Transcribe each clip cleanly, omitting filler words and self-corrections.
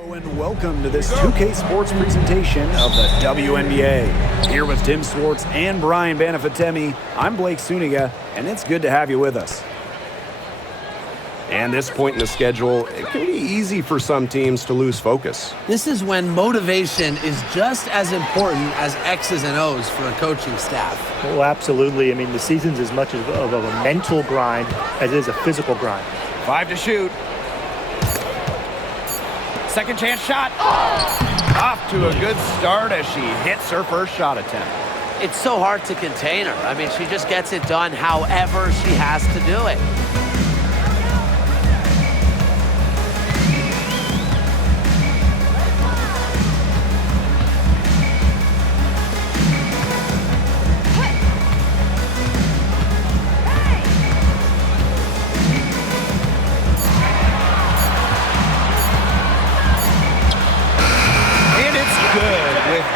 Hello and welcome to this 2K Sports presentation of the WNBA. Here with Tim Swartz and Brian Banafitemi, I'm Blake Suniga, and it's good to have you with us. And this point in the schedule, it can be easy for some teams to lose focus. This is when motivation is just as important as X's and O's for a coaching staff. Oh, absolutely. I mean, the season's as much of a mental grind as it is a physical grind. 5 to shoot. Second chance shot. Off to a good start as she hits her first shot attempt. It's so hard to contain her. I mean, she just gets it done however she has to do it.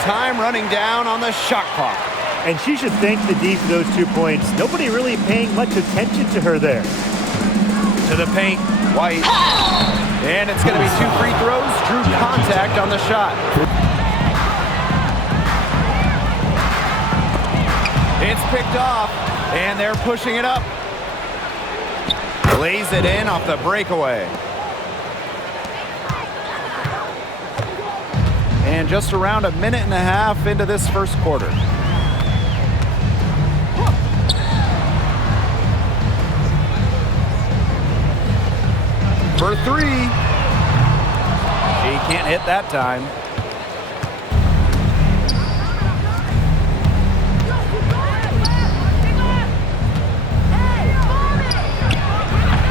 Time running down on the shot clock. And she should thank the D for those 2 points. Nobody really paying much attention to her there. To the paint, White. And it's going to be 2 free throws. Drew contact on the shot. It's picked off, and they're pushing it up. Lays it in off the breakaway. And just around a minute and a half into this first quarter. For 3. She can't hit that time.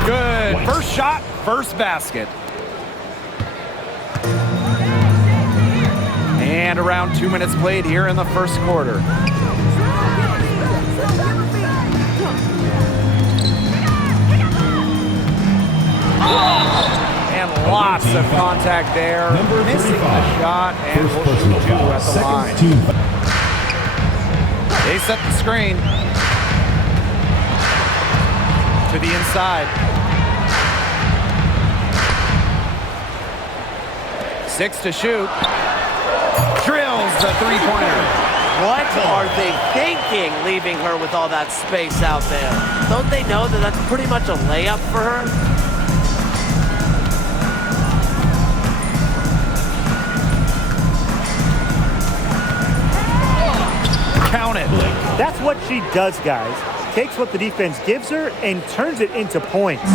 Good. First shot, first basket. And around 2 minutes played here in the first quarter. And lots of contact there. Missing the shot and will shoot 2 at the line. They set the screen. To the inside. 6 to shoot. Drills the three-pointer. What are they thinking, leaving her with all that space out there? Don't they know that that's pretty much a layup for her? Count it. That's what she does, guys. Takes what the defense gives her and turns it into points.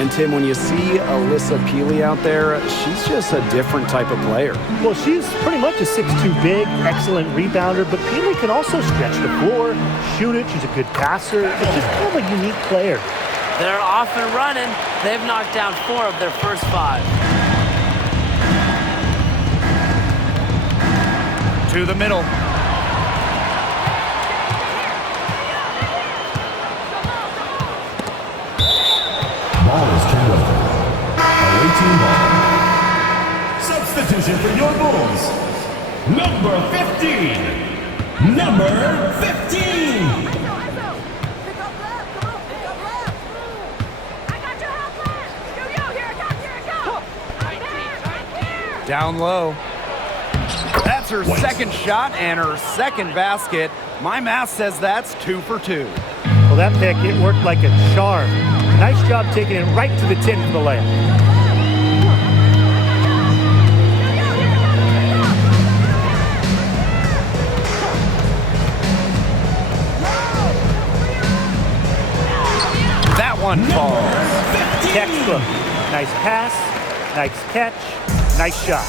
And Tim, when you see Alyssa Peely out there, she's just a different type of player. Well, she's pretty much a 6'2" big, excellent rebounder, but Peely can also stretch the floor, shoot it. She's a good passer. It's just kind of a unique player. They're off and running. They've knocked down 4 of their first 5. To the middle. Ball is turned over. Away team ball. Substitution for your Bulls. Number 15. Number 15. Down low. That's her second shot and her second basket. My math says that's 2 for 2. Well, that pick, it worked like a charm. Nice job taking it right to the tin for the layup. That one falls. Textbook. Nice pass, nice catch, nice shot.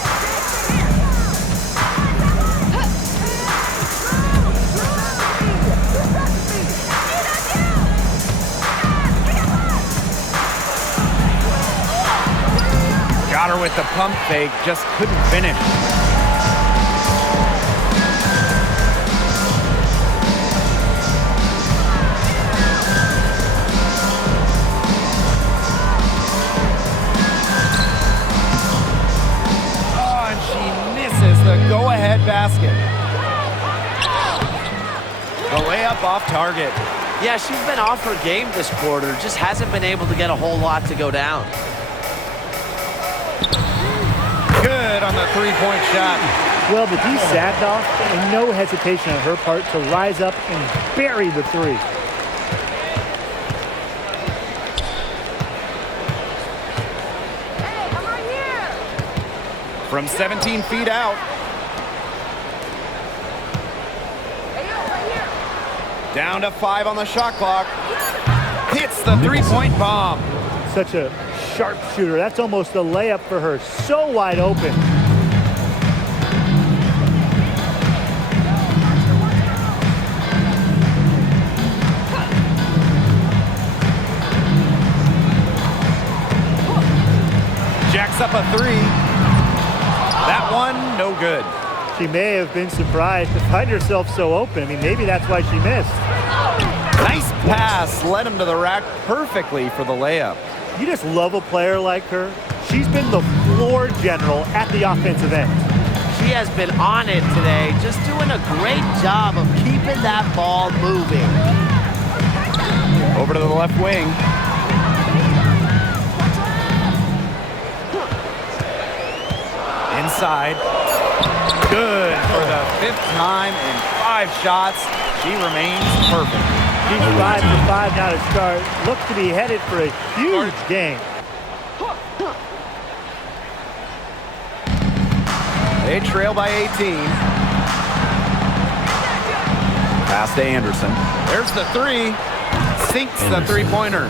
Got her with the pump fake, just couldn't finish. Oh, and she misses the go-ahead basket. The layup off target. Yeah, she's been off her game this quarter. Just hasn't been able to get a whole lot to go down. Good. on the three-point shot. Well, the D sagged off, and no hesitation on her part to rise up and bury the three. From 17 feet out. Down to 5 on the shot clock. Hits the three-point bomb. Such a sharp shooter. That's almost a layup for her. So wide open. Jacks up a three. That one, no good. She may have been surprised to find herself so open. I mean, maybe that's why she missed. Nice pass. Led him to the rack perfectly for the layup. You just love a player like her. She's been the floor general at the offensive end. She has been on it today, just doing a great job of keeping that ball moving. Over to the left wing. Inside. Good for the 5th time in 5 shots. She remains perfect. She's 5 for 5 now to start. Looks to be headed for a huge game. They trail by 18. Pass to Anderson. There's the three. Sinks the three-pointer.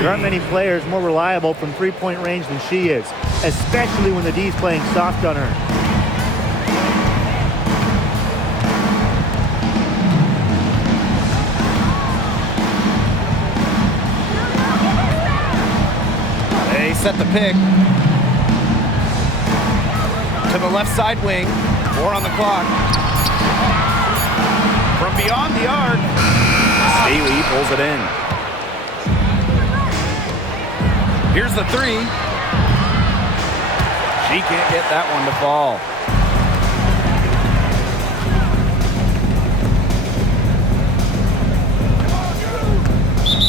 There aren't many players more reliable from three-point range than she is, especially when the D's playing soft on her. They set the pick. To the left side wing. 4 on the clock. From beyond the arc. Staley pulls it in. Here's the three. She can't get that one to fall.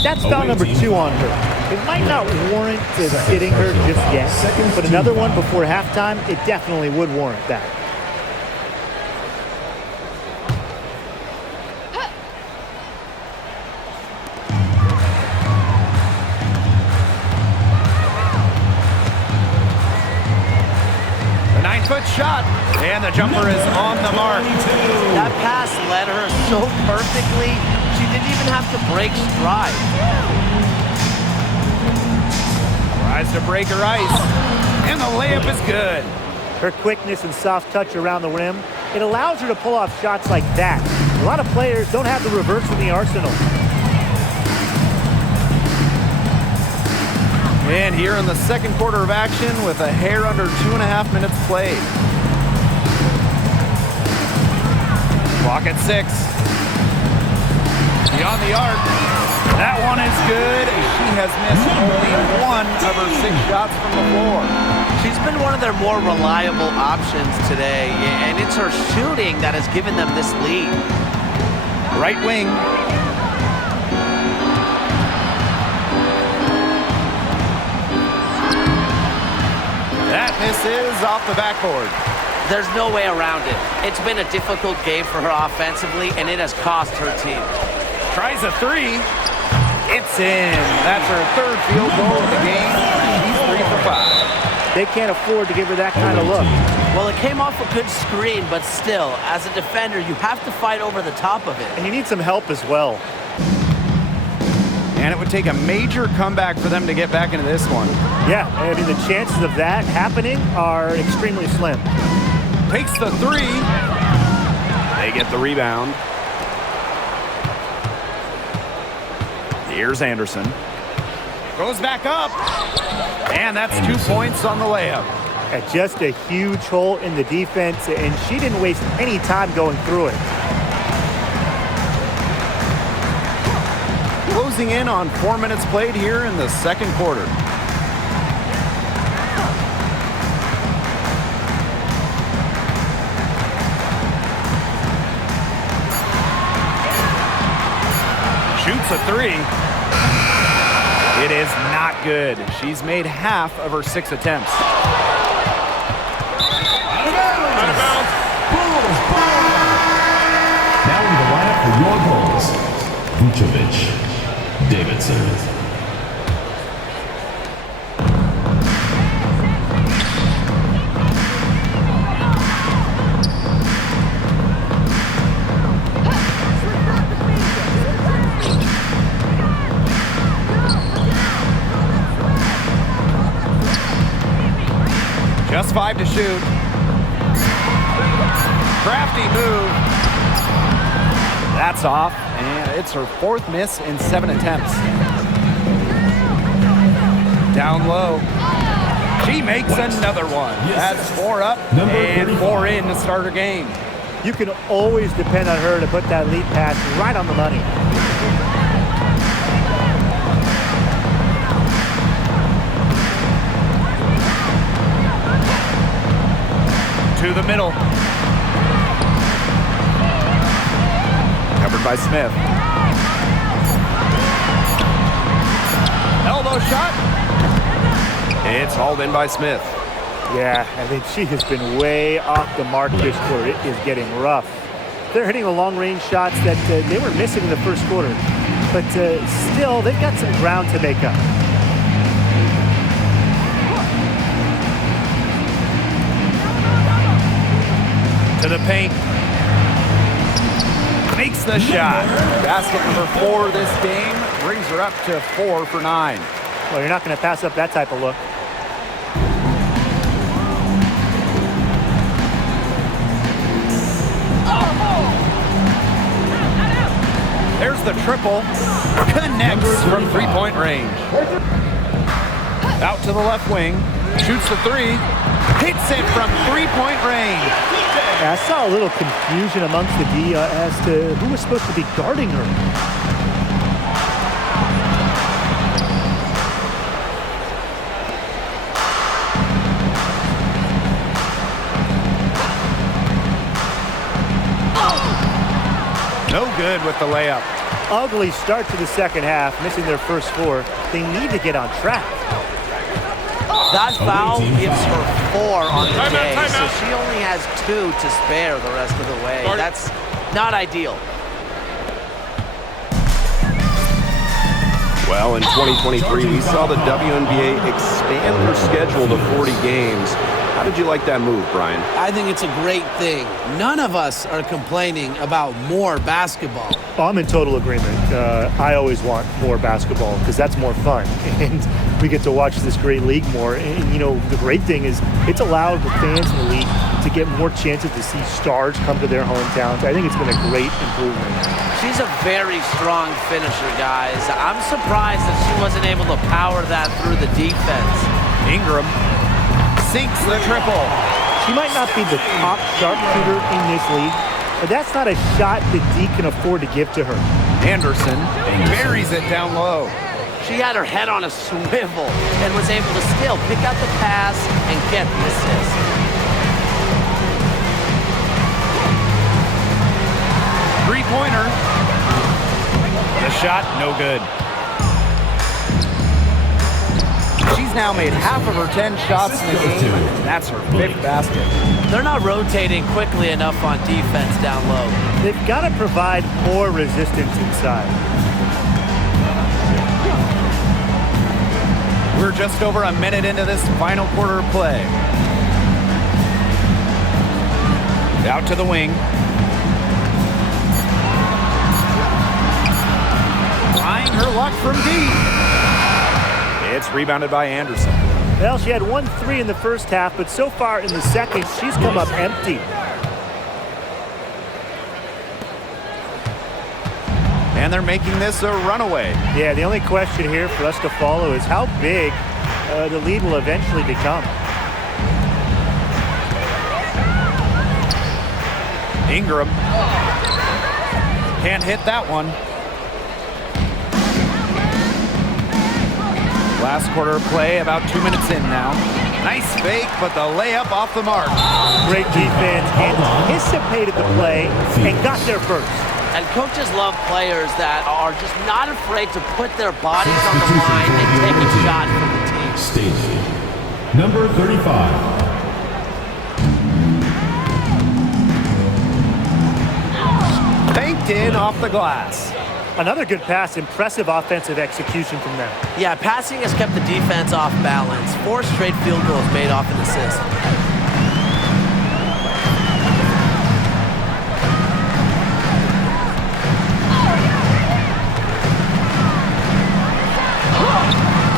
That's foul number 2 on her. It might not warrant sitting her just yet, but another one before halftime, it definitely would warrant that. The 9-foot shot, and the jumper is on the mark. That pass led her so perfectly, she didn't even have to break stride. Tries to break her ice, and the layup is good. Her quickness and soft touch around the rim, it allows her to pull off shots like that. A lot of players don't have the reverse in the arsenal. And here in the second quarter of action with a hair under 2.5 minutes played. Clock at 6. Beyond the arc. That one is good. She has missed only 1 of her 6 shots from the floor. She's been one of their more reliable options today, and it's her shooting that has given them this lead. Right wing. That misses off the backboard. There's no way around it. It's been a difficult game for her offensively, and it has cost her team. Tries a three. It's in. That's her 3rd field goal of the game. She's 3 for 5. They can't afford to give her that kind of look. Well, it came off a good screen, but still, as a defender, you have to fight over the top of it. And you need some help as well. And it would take a major comeback for them to get back into this one. Yeah, I mean, the chances of that happening are extremely slim. Takes the three. They get the rebound. Here's Anderson. Goes back up. And that's 2 points on the layup. Just a huge hole in the defense, and she didn't waste any time going through it. Closing in on 4 minutes played here in the second quarter. Shoots a three. It is not good. She's made half of her 6 attempts. Davidson. Just 5 to shoot. Crafty move. That's off, and it's her 4th miss in 7 attempts. Down low. She makes another one. That's 4 up and 4 in to start her game. You can always depend on her to put that lead pass right on the money. To the middle. Covered by Smith. Elbow shot. It's hauled in by Smith. Yeah, I think she has been way off the mark this quarter. It is getting rough. They're hitting the long-range shots that they were missing in the first quarter. But still, they've got some ground to make up. To the paint. Makes the shot. Basket number 4 this game. Brings her up to 4 for 9. Well, you're not going to pass up that type of look. There's the triple. Connects from 3-point range. Out to the left wing. Shoots the 3. Hits it from 3-point range. Yeah, I saw a little confusion amongst the D as to who was supposed to be guarding her. No good with the layup. Ugly start to the second half, missing their first 4. They need to get on track. That foul gives her 4 on the day, so she only has 2 to spare the rest of the way. That's not ideal. Well, in 2023, we saw the WNBA expand her schedule to 40 games. How did you like that move, Brian? I think it's a great thing. None of us are complaining about more basketball. I'm in total agreement. I always want more basketball because that's more fun. And we get to watch this great league more. And, you know, the great thing is it's allowed the fans in the league to get more chances to see stars come to their hometowns. I think it's been a great improvement. She's a very strong finisher, guys. I'm surprised that she wasn't able to power that through the defense. Ingram sinks the triple. She might not be the top sharpshooter in this league, but that's not a shot that D can afford to give to her. Anderson buries it down low. She had her head on a swivel and was able to still pick out the pass and get the assist. Three-pointer. The shot, no good. She's now made half of her 10 shots in the game, and that's her 5th basket. They're not rotating quickly enough on defense down low. They've got to provide more resistance inside. We're just over a minute into this final quarter of play. Out to the wing. Trying her luck from deep. It's rebounded by Anderson. Well, she had 1 3 in the first half, but so far in the second, she's come up empty. And they're making this a runaway. Yeah, the only question here for us to follow is how big the lead will eventually become. Ingram can't hit that one. Last quarter of play, about 2 minutes in now. Nice fake, but the layup off the mark. Great defense, anticipated the play, and got there first. And coaches love players that are just not afraid to put their bodies on the line and take a shot from the team. Stacey, number 35. Banked in off the glass. Another good pass, impressive offensive execution from them. Yeah, passing has kept the defense off balance. 4 straight field goals made off an assist.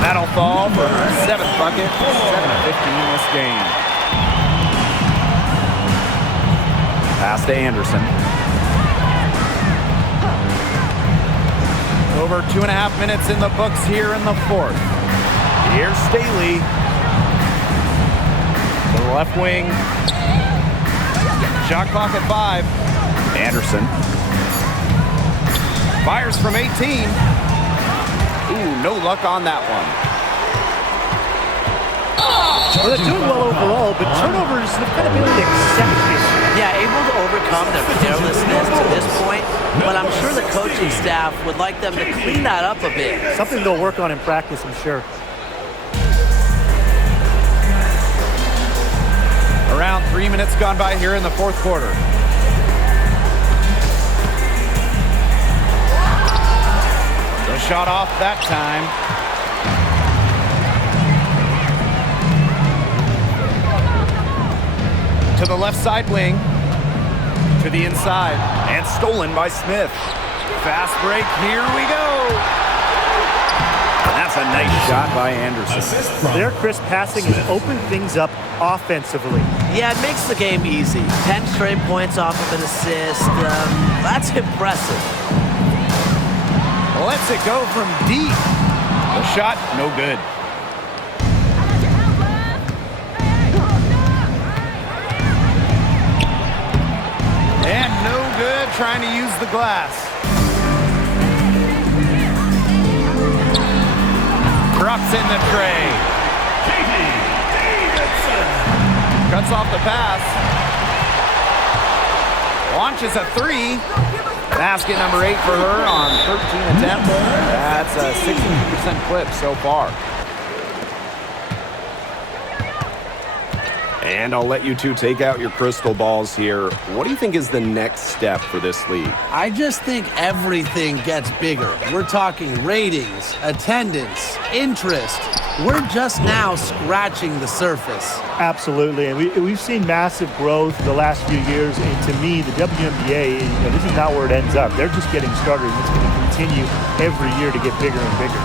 That'll fall for her 7th bucket, 7 of 15 this game. Pass to Anderson. Over 2.5 minutes in the books here in the 4th. Here's Staley. To the left wing. Shot clock at 5. Anderson. Fires from 18. Ooh, no luck on that one. Well, they're doing well overall, but turnovers have kind of been an exception. Yeah, able to overcome their carelessness to this point, but I'm sure the coaching staff would like them to clean that up a bit. Something they'll work on in practice, I'm sure. Around 3 minutes gone by here in the 4th quarter. The shot off that time. To the left side wing. To the inside. And stolen by Smith. Fast break. Here we go. And that's a nice shot by Anderson. Their crisp passing has opened things up offensively. Yeah, it makes the game easy. 10 straight points off of an assist. That's impressive. Lets it go from deep. The shot, no good. And no good, trying to use the glass. Drops in the tray. Cuts off the pass. Launches a 3. Basket number 8 for her on 13 attempts. That's a 60% clip so far. And I'll let you two take out your crystal balls here. What do you think is the next step for this league? I just think everything gets bigger. We're talking ratings, attendance, interest. We're just now scratching the surface. Absolutely, and we've seen massive growth the last few years, and to me, the WNBA, this is not where it ends up. They're just getting started, and it's going to continue every year to get bigger and bigger.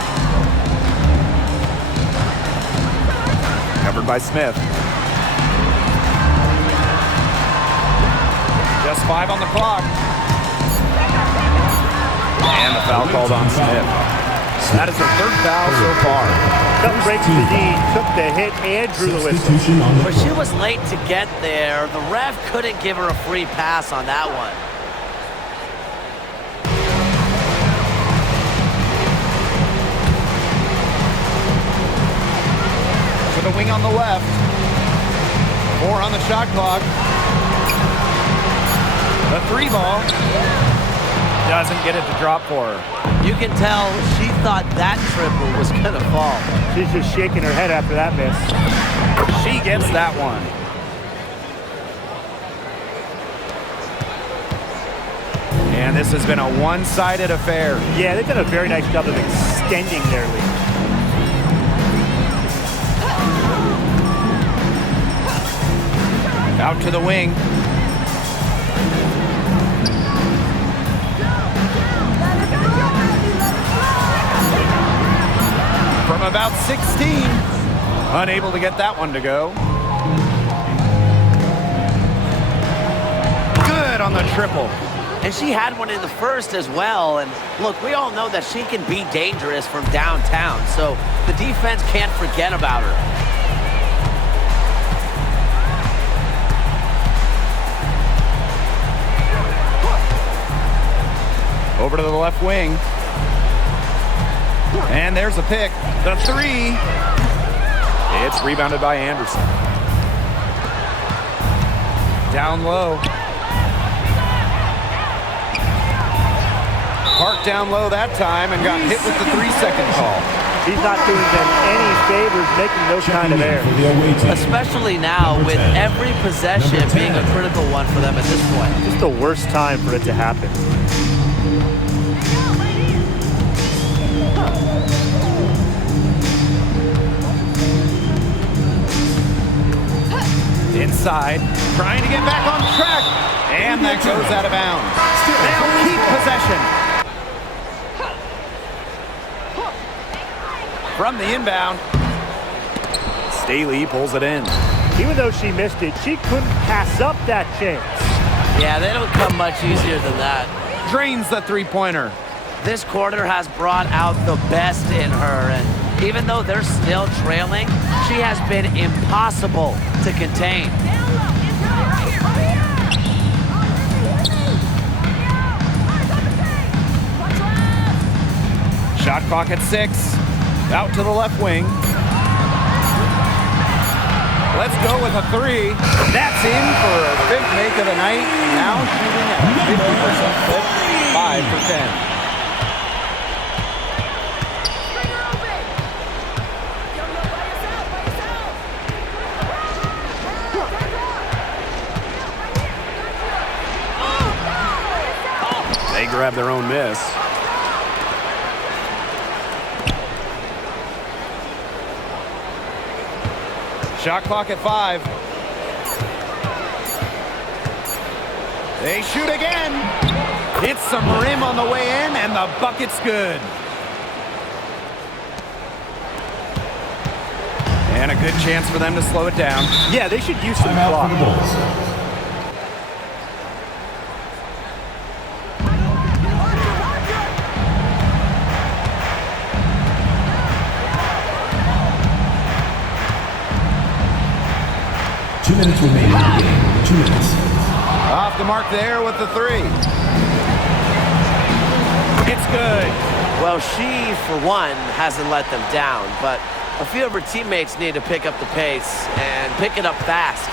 Covered by Smith. Just 5 on the clock. And the foul called on Smith. That is her 3rd foul so far. Tough break to the knee, took the hit and drew the whistle. But she was late to get there. The ref couldn't give her a free pass on that one. To the wing on the left. 4 on the shot clock. The 3 ball. Doesn't get it to drop for her. You can tell she thought that triple was going to fall. She's just shaking her head after that miss. She gets that one. And this has been a one-sided affair. Yeah, they've done a very nice job of extending their lead. Out to the wing. From about 16. Unable to get that one to go. Good on the triple. And she had one in the first as well. And look, we all know that she can be dangerous from downtown. So the defense can't forget about her. Over to the left wing. And there's a pick. The 3. It's rebounded by Anderson. Down low. Parked down low that time and got hit with the 3-second call. He's not doing them any favors making those kind of errors. Especially now with every possession being a critical one for them at this point. Just the worst time for it to happen. Inside, trying to get back on track. And that goes out of bounds. They'll keep possession. From the inbound. Staley pulls it in. Even though she missed it, she couldn't pass up that chance. Yeah, they don't come much easier than that. Drains the three-pointer. This quarter has brought out the best in her, and even though they're still trailing, she has been impossible to contain. Shot clock at 6. Out to the left wing. Let's go with a 3. That's in for a fifth make of the night. Now shooting at a 50% clip, 5 for 10. They grab their own miss. Shot clock at 5. They shoot again. Hits some rim on the way in, and the bucket's good. And a good chance for them to slow it down. Yeah, they should use some clock. 2 minutes remaining in the game. 2 minutes. Off the mark there with the 3. It's good. Well, she, for one, hasn't let them down, but a few of her teammates need to pick up the pace and pick it up fast.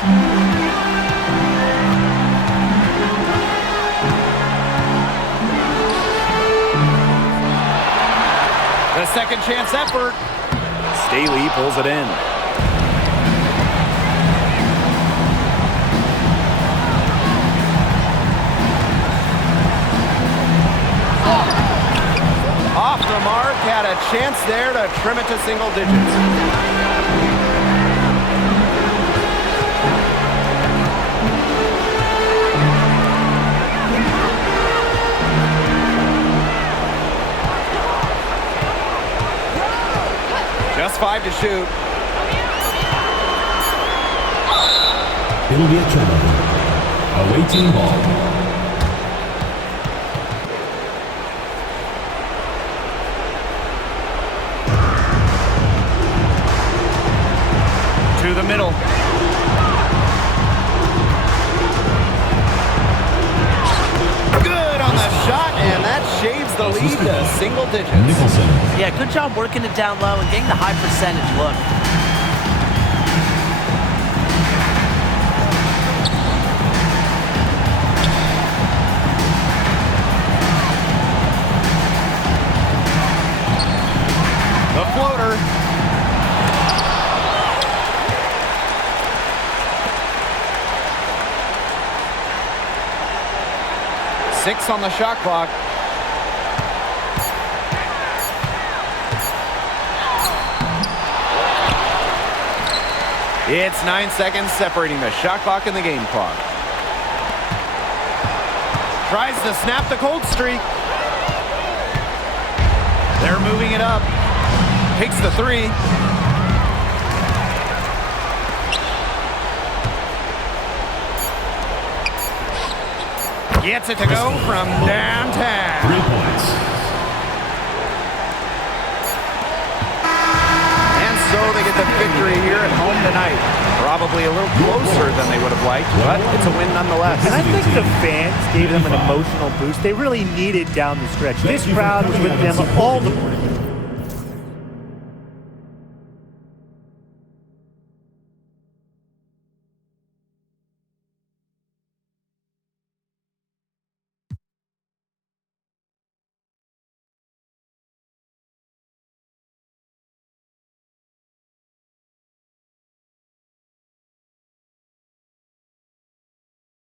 The second chance effort. Staley pulls it in. Off the mark, had a chance there to trim it to single digits. Just 5 to shoot. It'll be a turnover. Away team ball. To the middle. Good on the shot, and that shaves the lead to single digits. Nicholson. Yeah, good job working it down low and getting the high percentage look. The floater. Six on the shot clock. It's 9 seconds separating the shot clock and the game clock. Tries to snap the cold streak. They're moving it up. Takes the 3. Gets it to go from downtown. 3 points. And so they get the victory here at home tonight. Probably a little closer than they would have liked, but it's a win nonetheless. And I think the fans gave them an emotional boost they really needed down the stretch. This crowd was with them all the morning.